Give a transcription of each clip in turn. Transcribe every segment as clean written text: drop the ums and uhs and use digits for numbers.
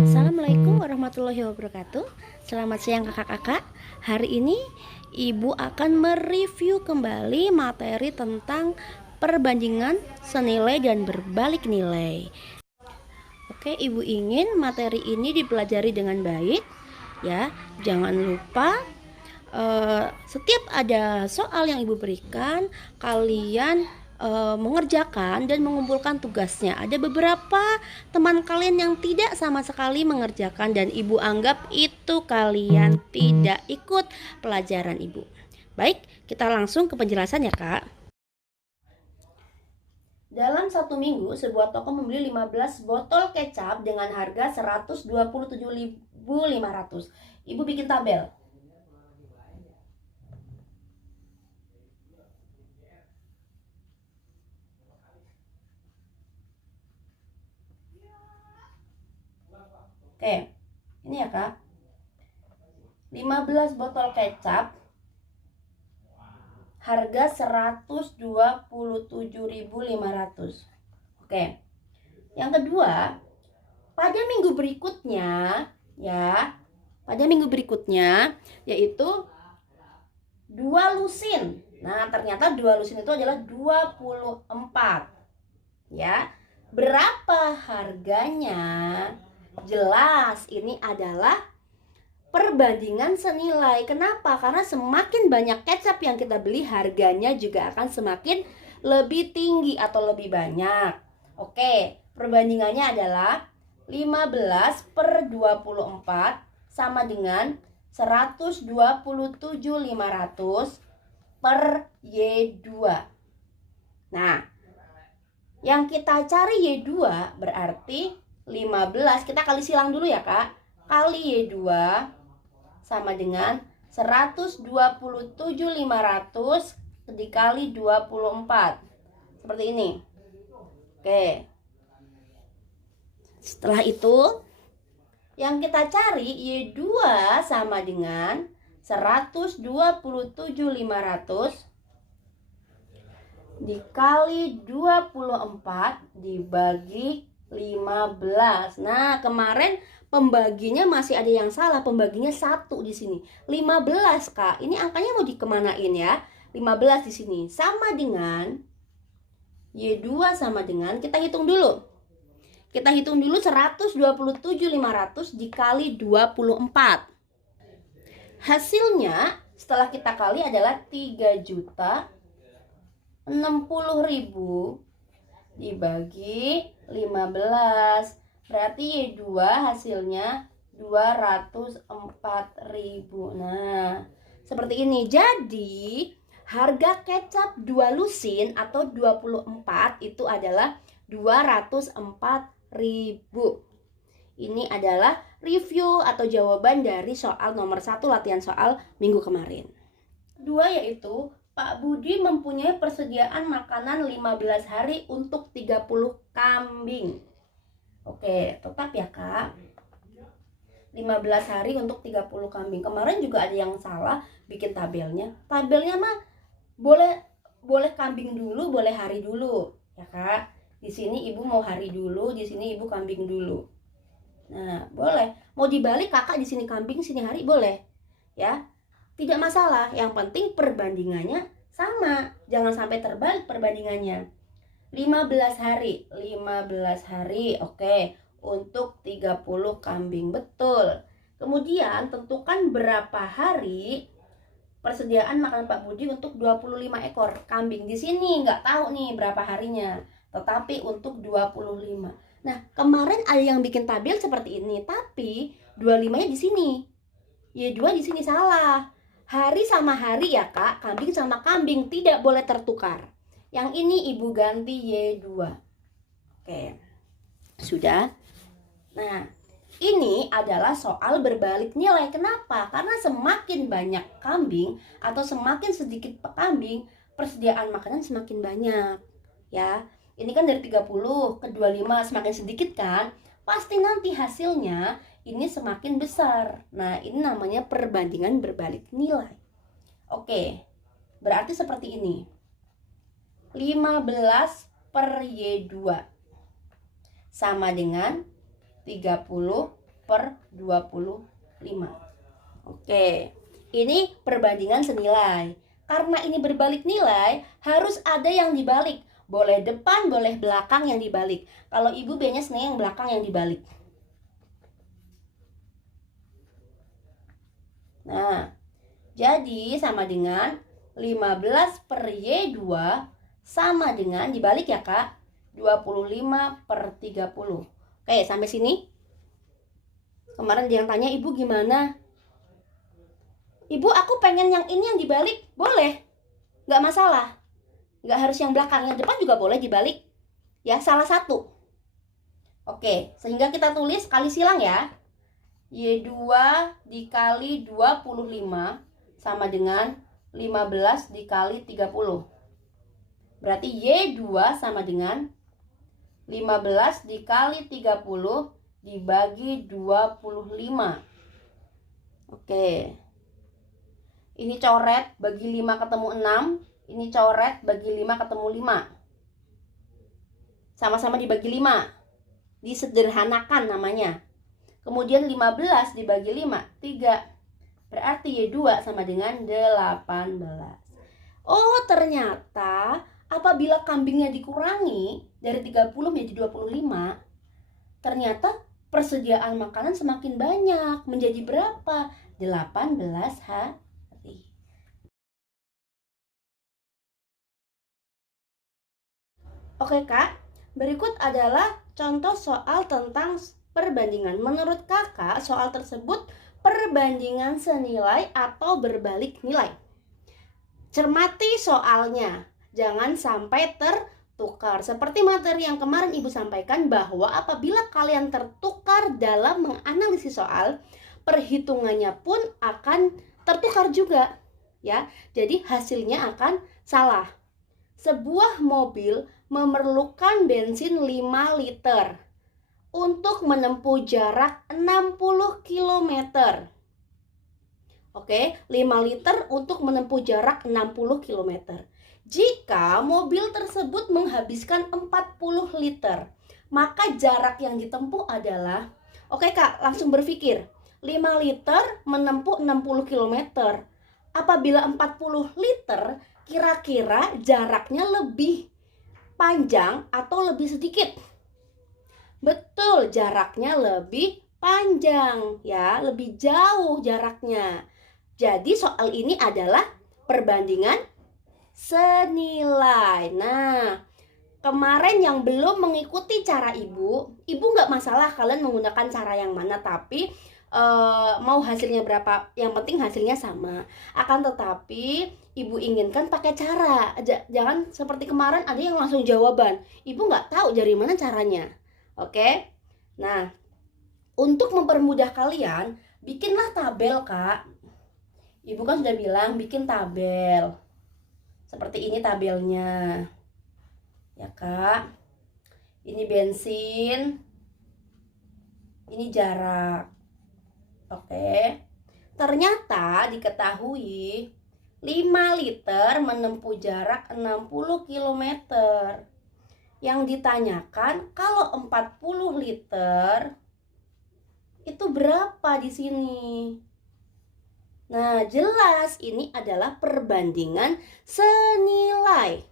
Assalamualaikum warahmatullahi wabarakatuh. Selamat siang kakak-kakak. Hari ini Ibu akan mereview kembali materi tentang perbandingan senilai dan berbalik nilai. Oke, Ibu ingin materi ini dipelajari dengan baik ya. Jangan lupa setiap ada soal yang Ibu berikan, kalian mengerjakan dan mengumpulkan tugasnya. Ada beberapa teman kalian yang tidak sama sekali mengerjakan dan Ibu anggap itu kalian tidak ikut pelajaran Ibu. Baik, kita langsung ke penjelasan ya Kak. Dalam satu minggu, sebuah toko membeli 15 botol kecap dengan harga 127.500. Ibu bikin tabel. Oke, ini ya Kak. 15 botol kecap harga 127.500. Oke. Yang kedua, pada minggu berikutnya ya, yaitu 2 lusin. Nah, ternyata 2 lusin itu adalah 24. Ya. Berapa harganya? Jelas ini adalah perbandingan senilai. Kenapa? Karena semakin banyak kecap yang kita beli, harganya juga akan semakin lebih tinggi atau lebih banyak. Oke, perbandingannya adalah 15 per 24 sama dengan 127.500 per Y2. Nah, yang kita cari Y2 berarti 15, kita kali silang dulu ya Kak, kali Y2 sama dengan 127.500 dikali 24. Seperti ini. Oke. Setelah itu, yang kita cari Y2 sama dengan 127.500 dikali 24 dibagi 15. Nah, kemarin pembaginya masih ada yang salah, pembaginya 1 di sini. 15, Kak. Ini angkanya mau dikemanain ya? 15 di sini sama dengan Y2 sama dengan, kita hitung dulu. 127.500 dikali 24. Hasilnya setelah kita kali adalah 3.060.000 dibagi 15. Berarti Y2 hasilnya 204.000. Nah, seperti ini. Jadi, harga kecap 2 lusin atau 24 itu adalah 204.000. Ini adalah review atau jawaban dari soal nomor 1 latihan soal minggu kemarin. Kedua yaitu Pak Budi mempunyai persediaan makanan 15 hari untuk 30 kambing. Oke, tetap ya Kak. 15 hari untuk 30 kambing. Kemarin juga ada yang salah bikin tabelnya. Tabelnya mah boleh kambing dulu, boleh hari dulu, ya Kak. Di sini Ibu mau hari dulu, di sini Ibu kambing dulu. Nah, boleh. Mau dibalik Kakak di sini kambing, sini hari boleh. Ya. Tidak masalah, yang penting perbandingannya sama. Jangan sampai terbalik perbandingannya. 15 hari, oke. Untuk 30 kambing, betul. Kemudian tentukan berapa hari persediaan makan Pak Budi untuk 25 ekor kambing. Di sini nggak tahu nih berapa harinya, tetapi untuk 25. Nah, kemarin ada yang bikin tabel seperti ini, tapi 25-nya di sini. Y2 di sini salah. Hari sama hari ya Kak, kambing sama kambing tidak boleh tertukar. Yang ini Ibu ganti Y2. Oke. Sudah. Nah, ini adalah soal berbalik nilai. Kenapa? Karena semakin banyak kambing atau semakin sedikit kambing, persediaan makanan semakin banyak. Ya. Ini kan dari 30 ke 25 semakin sedikit kan? Pasti nanti hasilnya ini semakin besar. Nah, ini namanya perbandingan berbalik nilai. Oke, berarti seperti ini. 15 per Y2 sama dengan 30 per 25. Oke, ini perbandingan senilai. Karena ini berbalik nilai, harus ada yang dibalik. Boleh depan, boleh belakang yang dibalik. Kalau ibu biasanya seneng yang belakang yang dibalik. Nah, jadi sama dengan 15 per Y2 sama dengan, dibalik ya kak, 25 per 30. Oke, sampai sini. Kemarin dia yang tanya, ibu gimana? Ibu, aku pengen yang ini yang dibalik. Boleh, nggak masalah. Nggak harus yang belakang, yang depan juga boleh dibalik. Ya, salah satu. Oke, sehingga kita tulis kali silang ya. Y2 dikali 25 sama dengan 15 dikali 30. Berarti Y2 sama dengan 15 dikali 30 dibagi 25. Oke. Ini coret bagi 5 ketemu 6. Ini coret bagi 5 ketemu 5. Sama-sama dibagi 5. Disederhanakan namanya. Kemudian 15 dibagi 5, 3. Berarti Y2 sama dengan 18. Oh, ternyata apabila kambingnya dikurangi dari 30 menjadi 25, ternyata persediaan makanan semakin banyak. Menjadi berapa? 18 hari. Oke kak, berikut adalah contoh soal tentang perbandingan. Menurut kakak, soal tersebut perbandingan senilai atau berbalik nilai? Cermati soalnya, jangan sampai tertukar. Seperti materi yang kemarin ibu sampaikan, bahwa apabila kalian tertukar dalam menganalisis soal, perhitungannya pun akan tertukar juga, ya. Jadi hasilnya akan salah. Sebuah mobil memerlukan bensin 5 liter untuk menempuh jarak 60 km. Oke, 5 liter untuk menempuh jarak 60 km. Jika mobil tersebut menghabiskan 40 liter, maka jarak yang ditempuh adalah, oke kak, langsung berpikir, 5 liter menempuh 60 km. Apabila 40 liter, kira-kira jaraknya lebih panjang atau lebih sedikit? Betul, jaraknya lebih panjang ya, lebih jauh jaraknya. Jadi soal ini adalah perbandingan senilai. Nah, kemarin yang belum mengikuti cara ibu nggak masalah kalian menggunakan cara yang mana, tapi mau hasilnya berapa, yang penting hasilnya sama. Akan tetapi ibu inginkan pakai cara, jangan seperti kemarin ada yang langsung jawaban, ibu nggak tahu dari mana caranya. Oke, nah untuk mempermudah kalian, bikinlah tabel kak. Ibu kan sudah bilang bikin tabel. Seperti ini tabelnya. Ya kak. Ini bensin. Ini jarak. Oke. Ternyata diketahui 5 liter menempuh jarak 60 km. Yang ditanyakan kalau 40 liter itu berapa di sini? Nah, jelas ini adalah perbandingan senilai.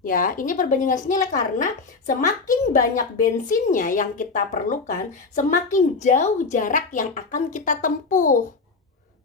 Ya, ini perbandingan senilai karena semakin banyak bensinnya yang kita perlukan, semakin jauh jarak yang akan kita tempuh.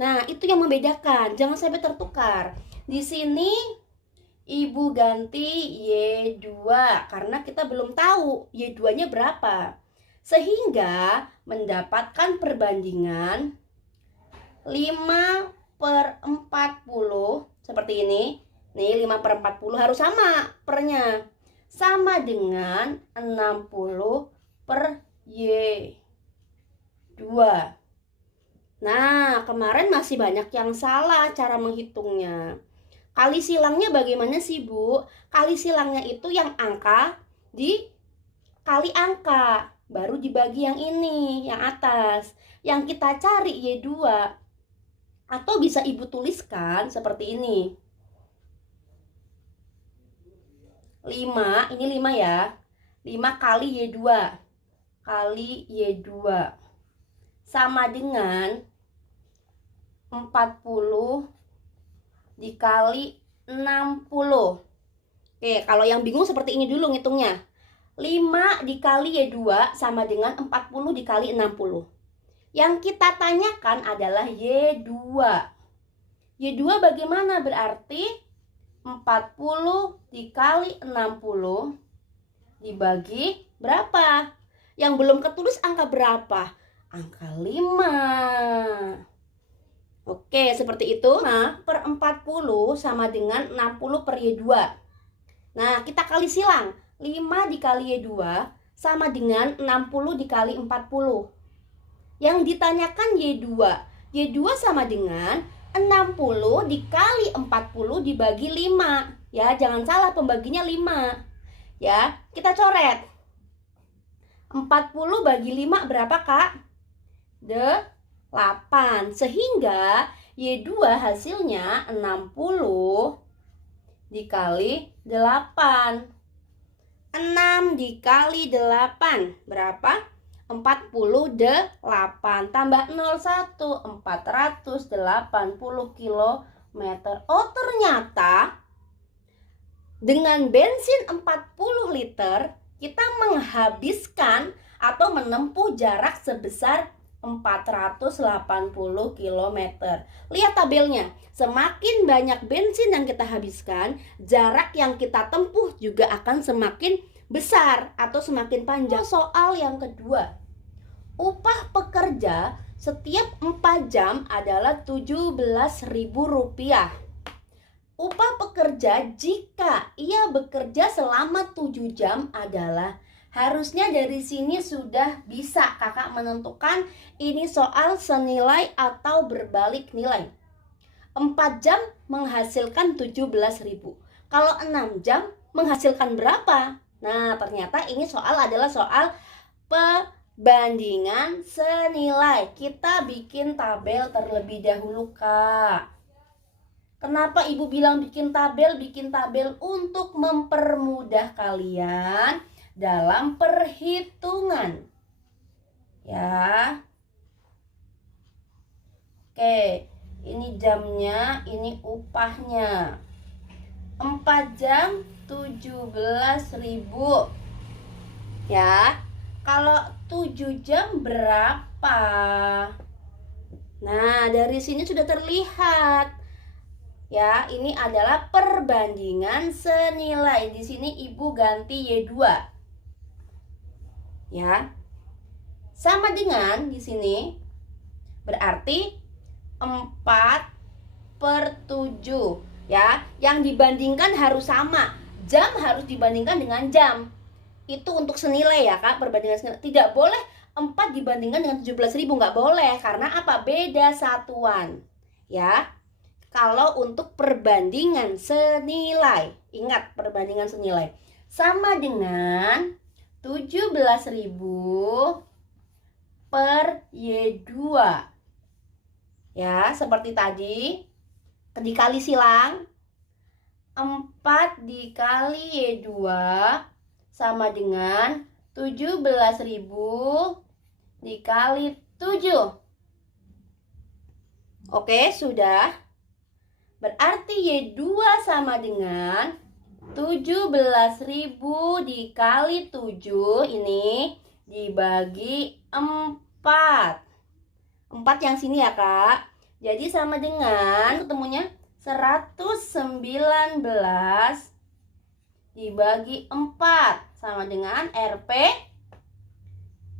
Nah, itu yang membedakan. Jangan sampai tertukar. Di sini ibu ganti Y2 karena kita belum tahu Y2-nya berapa. Sehingga mendapatkan perbandingan 5 per 40 seperti ini. Nih 5 per 40 harus sama pernya. Sama dengan 60 per Y2. Nah, kemarin masih banyak yang salah cara menghitungnya. Kali silangnya bagaimana sih Bu? Kali silangnya itu yang angka dikali angka, baru dibagi yang ini, yang atas. Yang kita cari Y2. Atau bisa ibu tuliskan seperti ini. 5, ini 5 ya. 5 kali Y2. Kali Y2. sama dengan 40 dikali 60. Oke, kalau yang bingung seperti ini dulu ngitungnya. 5 dikali Y2 sama dengan 40 dikali 60. Yang kita tanyakan adalah Y2. Y2 bagaimana? Berarti 40 dikali 60 dibagi berapa? Yang belum ketulis angka berapa? Angka 5. Oke, seperti itu. 5 per 40 sama dengan 60 per Y2. Nah, kita kali silang. 5 dikali Y2 sama dengan 60 dikali 40. Yang ditanyakan Y2. Y2 sama dengan 60 dikali 40 dibagi 5. Ya, jangan salah, pembaginya 5. Ya, kita coret. 40 bagi 5 berapa, Kak? 8. Sehingga Y2 hasilnya 60 dikali 8. 6 dikali 8 berapa? 48. Tambah 01, 480 km. Oh, ternyata dengan bensin 40 liter kita menghabiskan atau menempuh jarak sebesar 480 km. Lihat tabelnya, semakin banyak bensin yang kita habiskan, jarak yang kita tempuh juga akan semakin besar atau semakin panjang. Soal yang kedua, upah pekerja setiap 4 jam adalah Rp17.000. Upah pekerja jika ia bekerja selama 7 jam adalah, harusnya dari sini sudah bisa kakak menentukan ini soal senilai atau berbalik nilai. 4 jam menghasilkan 17.000. Kalau 6 jam menghasilkan berapa? Nah, ternyata ini soal adalah soal perbandingan senilai. Kita bikin tabel terlebih dahulu, Kak. Kenapa ibu bilang bikin tabel? Bikin tabel untuk mempermudah kalian dalam perhitungan. Ya. Oke, ini jamnya, ini upahnya. 4 jam 17.000. Ya. Kalau 7 jam berapa? Nah, dari sini sudah terlihat. Ya, ini adalah perbandingan senilai. Di sini ibu ganti Y2. Ya. Sama dengan di sini berarti 4 per 7. Ya, yang dibandingkan harus sama. Jam harus dibandingkan dengan jam. Itu untuk senilai ya, Kak, perbandingan senilai. Tidak boleh 4 dibandingkan dengan 17.000, nggak boleh. Karena apa? Beda satuan. Ya. Kalau untuk perbandingan senilai, ingat perbandingan senilai, sama dengan 17.000 per Y2. Ya, seperti tadi, dikali silang, 4 dikali Y2 sama dengan 17.000 dikali 7. Oke, sudah. Berarti Y2 sama dengan 17.000 dikali 7 ini dibagi 4. 4 yang sini ya, Kak. Jadi sama dengan ketemunya 119 dibagi 4 sama dengan Rp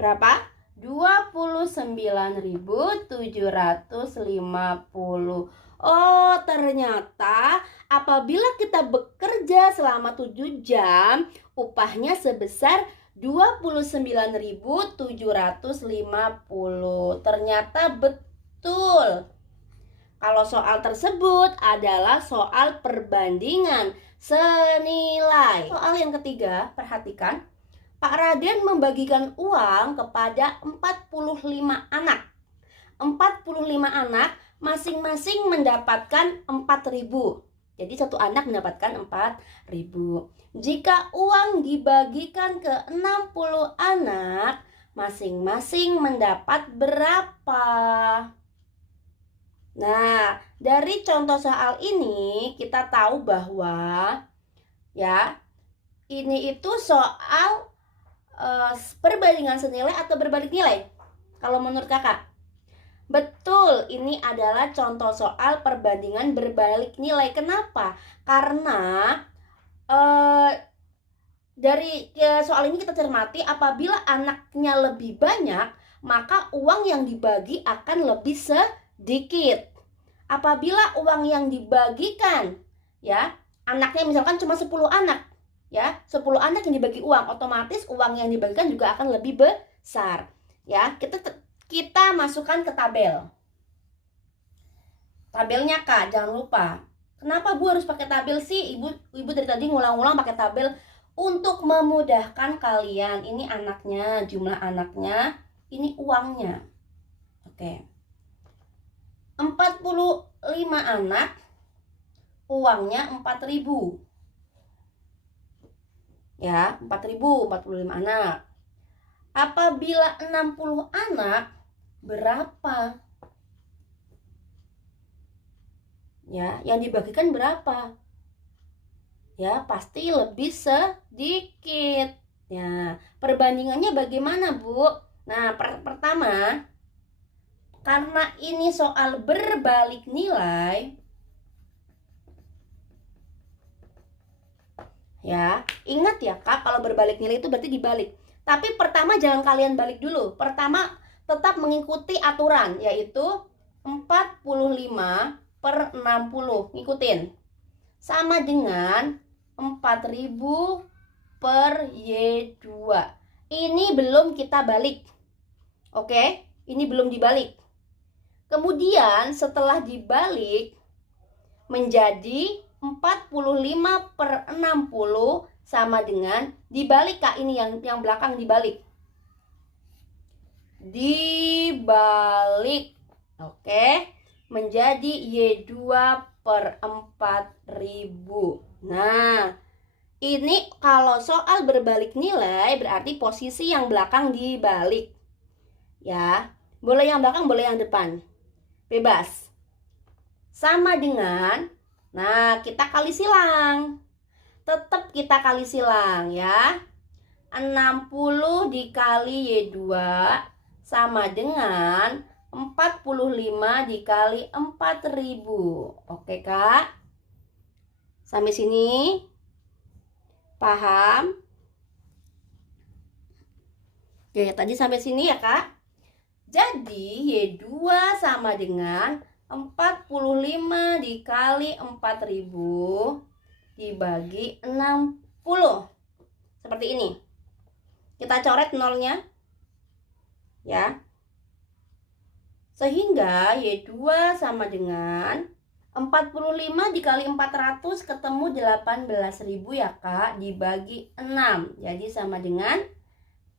berapa? 29.750. Oh, ternyata apabila kita bekerja selama 7 jam, upahnya sebesar 29.750. Ternyata betul. Kalau soal tersebut adalah soal perbandingan senilai. Soal yang ketiga, perhatikan. Pak Raden membagikan uang kepada 45 anak. 45 anak masing-masing mendapatkan 4.000. Jadi satu anak mendapatkan 4.000. Jika uang dibagikan ke 60 anak, masing-masing mendapat berapa? Nah, dari contoh soal ini kita tahu bahwa ya, ini itu soal perbandingan senilai atau berbalik nilai. Kalau menurut kakak? Betul, ini adalah contoh soal perbandingan berbalik nilai. Kenapa? Karena dari soal ini kita cermati, apabila anaknya lebih banyak, maka uang yang dibagi akan lebih sedikit. Apabila uang yang dibagikan, ya, anaknya misalkan cuma 10 anak, ya, 10 anak yang dibagi uang, otomatis uang yang dibagikan juga akan lebih besar. Ya, kita masukkan ke tabel. Tabelnya Kak, jangan lupa. Kenapa Bu harus pakai tabel sih? Ibu dari tadi ngulang-ngulang pakai tabel untuk memudahkan kalian. Ini anaknya, jumlah anaknya, ini uangnya. Oke. 45 anak, uangnya 4.000. Ya, 4.000, 45 anak. Apabila 60 anak, berapa? Ya, yang dibagikan berapa? Ya, pasti lebih sedikit. Ya, perbandingannya bagaimana, Bu? Nah, pertama, karena ini soal berbalik nilai, ya, ingat ya Kak, kalau berbalik nilai itu berarti dibalik. Tapi pertama jangan kalian balik dulu. Pertama tetap mengikuti aturan, yaitu 45 per 60. Ngikutin. Sama dengan 4.000 per Y2. Ini belum kita balik. Oke, ini belum dibalik. Kemudian setelah dibalik menjadi 45 per 60 sama dengan dibalik Kak, ini yang belakang dibalik. Dibalik. Oke, menjadi Y2 per 4.000. Nah, ini kalau soal berbalik nilai berarti posisi yang belakang dibalik. Ya, boleh yang belakang, boleh yang depan. Bebas. Sama dengan, nah kita kali silang. Tetap kita kali silang ya. 60 dikali Y2 sama dengan 45 dikali 4.000. Oke Kak? Sampai sini? Paham? Oke, tadi sampai sini ya Kak? Jadi Y2 sama dengan 45 dikali 4.000 dibagi 60. Seperti ini. Kita coret nolnya. Ya. Sehingga Y2 sama dengan 45 dikali 400 ketemu 18.000 ya Kak, dibagi 6. Jadi sama dengan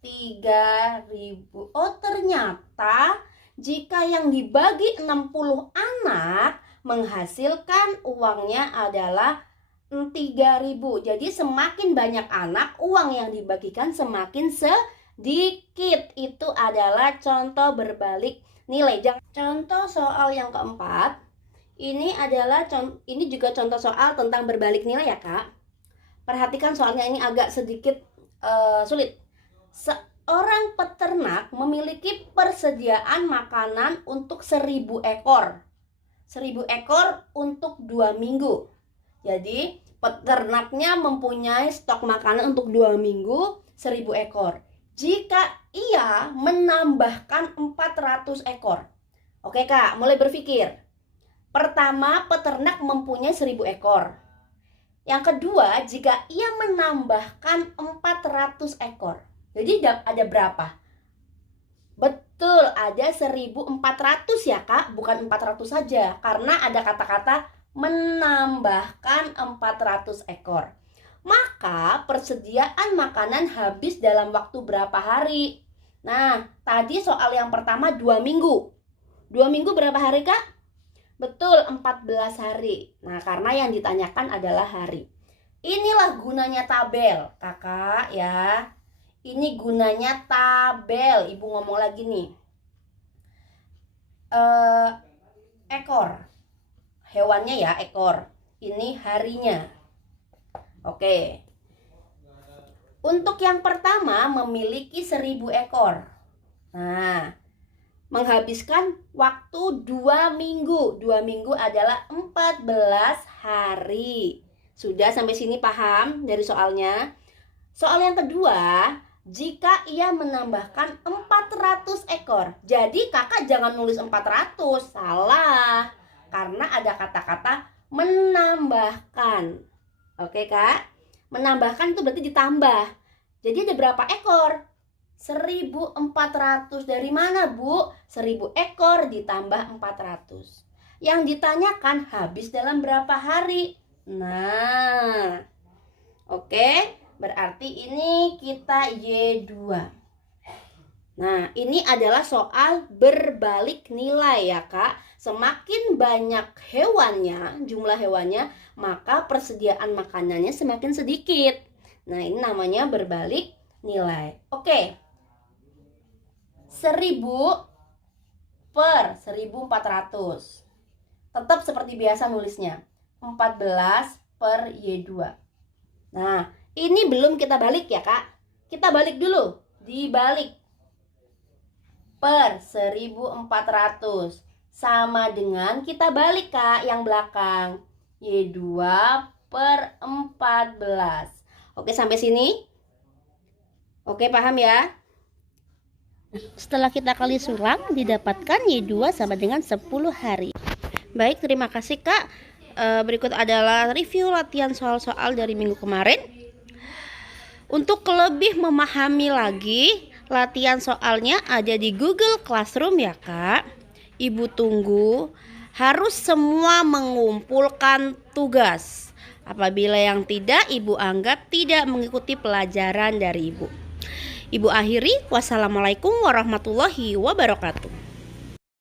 3.000. Oh, ternyata jika yang dibagi 60 anak menghasilkan uangnya adalah 3.000. Jadi semakin banyak anak, uang yang dibagikan semakin sedikit. Itu adalah contoh berbalik nilai. Contoh soal yang keempat, ini juga contoh soal tentang berbalik nilai ya Kak. Perhatikan soalnya ini agak sedikit sulit. Seorang peternak memiliki persediaan makanan untuk 1.000 ekor. 1.000 ekor untuk 2 minggu. Jadi peternaknya mempunyai stok makanan untuk 2 minggu 1.000 ekor. Jika ia menambahkan 400 ekor. Oke Kak, mulai berpikir. Pertama, peternak mempunyai 1.000 ekor. Yang kedua, jika ia menambahkan 400 ekor. Jadi ada berapa? Betul, ada 1.400 ya Kak, bukan 400 saja. Karena ada kata-kata menambahkan 400 ekor. Maka persediaan makanan habis dalam waktu berapa hari? Nah, tadi soal yang pertama 2 minggu. 2 minggu berapa hari Kak? Betul, 14 hari. Nah, karena yang ditanyakan adalah hari. Inilah gunanya tabel, Kakak ya. Ini gunanya tabel. Ibu ngomong lagi nih. Ekor. Hewannya ya, ekor. Ini harinya. Oke. Untuk yang pertama memiliki 1000 ekor. Nah, menghabiskan waktu 2 minggu. 2 minggu adalah 14 hari. Sudah sampai sini paham dari soalnya? Soal yang kedua, jika ia menambahkan 400 ekor. Jadi kakak jangan nulis 400, salah. Karena ada kata-kata menambahkan. Oke kak? Menambahkan itu berarti ditambah. Jadi ada berapa ekor? 1400. Dari mana bu? 1000 ekor ditambah 400. Yang ditanyakan habis dalam berapa hari? Nah, oke. Berarti ini kita Y2. Nah, ini adalah soal berbalik nilai ya kak. Semakin banyak hewannya, jumlah hewannya, maka persediaan makanannya semakin sedikit. Nah, ini namanya berbalik nilai. Oke. 1000 per 1400. Tetap seperti biasa nulisnya. 14 per Y2. Nah, ini belum kita balik ya kak. Kita balik dulu. Dibalik. Per 1400. Sama dengan kita balik kak yang belakang. Y2 per 14. Oke sampai sini? Oke paham ya? Setelah kita kali sulang didapatkan Y2 sama dengan 10 hari. Baik, terima kasih kak. Berikut adalah review latihan soal-soal dari minggu kemarin. Untuk lebih memahami lagi, latihan soalnya ada di Google Classroom ya kak. Ibu tunggu. Harus semua mengumpulkan tugas. Apabila yang tidak, ibu anggap tidak mengikuti pelajaran dari ibu. Ibu akhiri, wassalamualaikum warahmatullahi wabarakatuh.